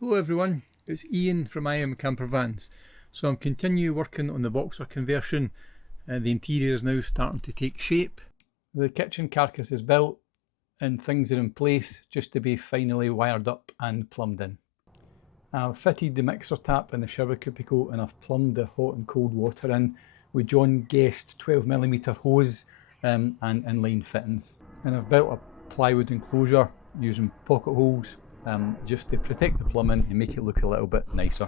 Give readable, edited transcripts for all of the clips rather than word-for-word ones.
Hello everyone, it's Ian from IMCampervans. So I'm continue working on the Boxer conversion. The interior is now starting to take shape. The kitchen carcass is built and things are in place just to be finally wired up and plumbed in. I've fitted the mixer tap in the shower cubicle and I've plumbed the hot and cold water in with John Guest 12mm hose and inline fittings. And I've built a plywood enclosure using pocket holes just to protect the plumbing and make it look a little bit nicer.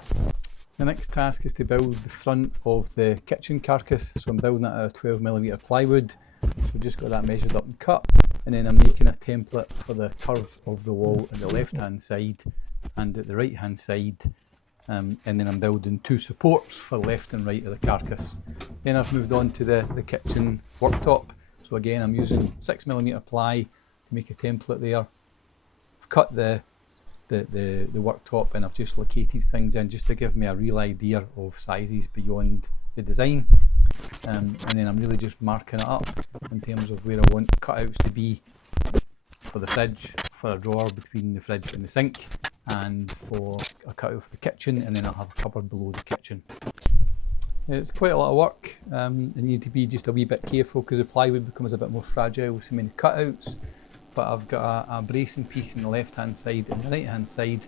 The next task is to build the front of the kitchen carcass, so I'm building it out of 12mm plywood. So just got that measured up and cut, and then I'm making a template for the curve of the wall at the left hand side and at the right hand side, and then I'm building two supports for left and right of the carcass. Then I've moved on to the kitchen worktop, so again I'm using 6mm ply to make a template there. I've cut the worktop and I've just located things in just to give me a real idea of sizes beyond the design, and then I'm really just marking it up in terms of where I want cutouts to be for the fridge, for a drawer between the fridge and the sink, and for a cutout for the kitchen, and then I'll have a cupboard below the kitchen. It's quite a lot of work. I need to be just a wee bit careful because the plywood becomes a bit more fragile with so many cutouts. But I've got a bracing piece on the left hand side and the right hand side,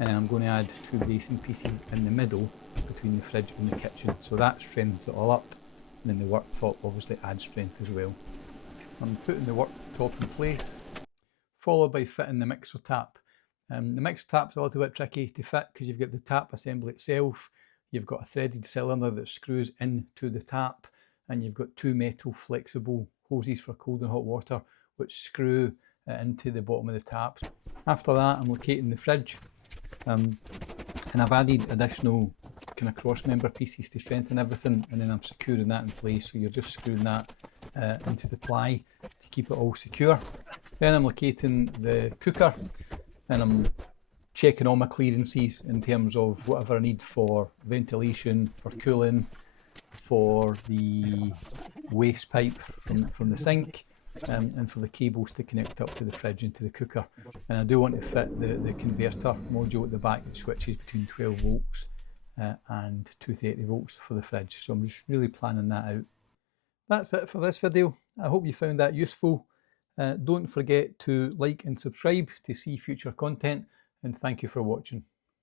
and then I'm going to add two bracing pieces in the middle between the fridge and the kitchen, so that strengthens it all up, and then the worktop obviously adds strength as well. I'm putting the worktop in place, followed by fitting the mixer tap. The mixer tap's a little bit tricky to fit because you've got the tap assembly itself, you've got a threaded cylinder that screws into the tap, and you've got two metal flexible hoses for cold and hot water which screw into the bottom of the taps. After that I'm locating the fridge, and I've added additional kind of cross member pieces to strengthen everything, and then I'm securing that in place, so you're just screwing that into the ply to keep it all secure. Then I'm locating the cooker and I'm checking all my clearances in terms of whatever I need for ventilation, for cooling, for the waste pipe from the sink, and for the cables to connect up to the fridge and to the cooker. And I do want to fit the converter module at the back that switches between 12 volts and 230 volts for the fridge, so I'm just really planning that out. That's it for this video. I hope you found that useful. Don't forget to like and subscribe to see future content, and thank you for watching.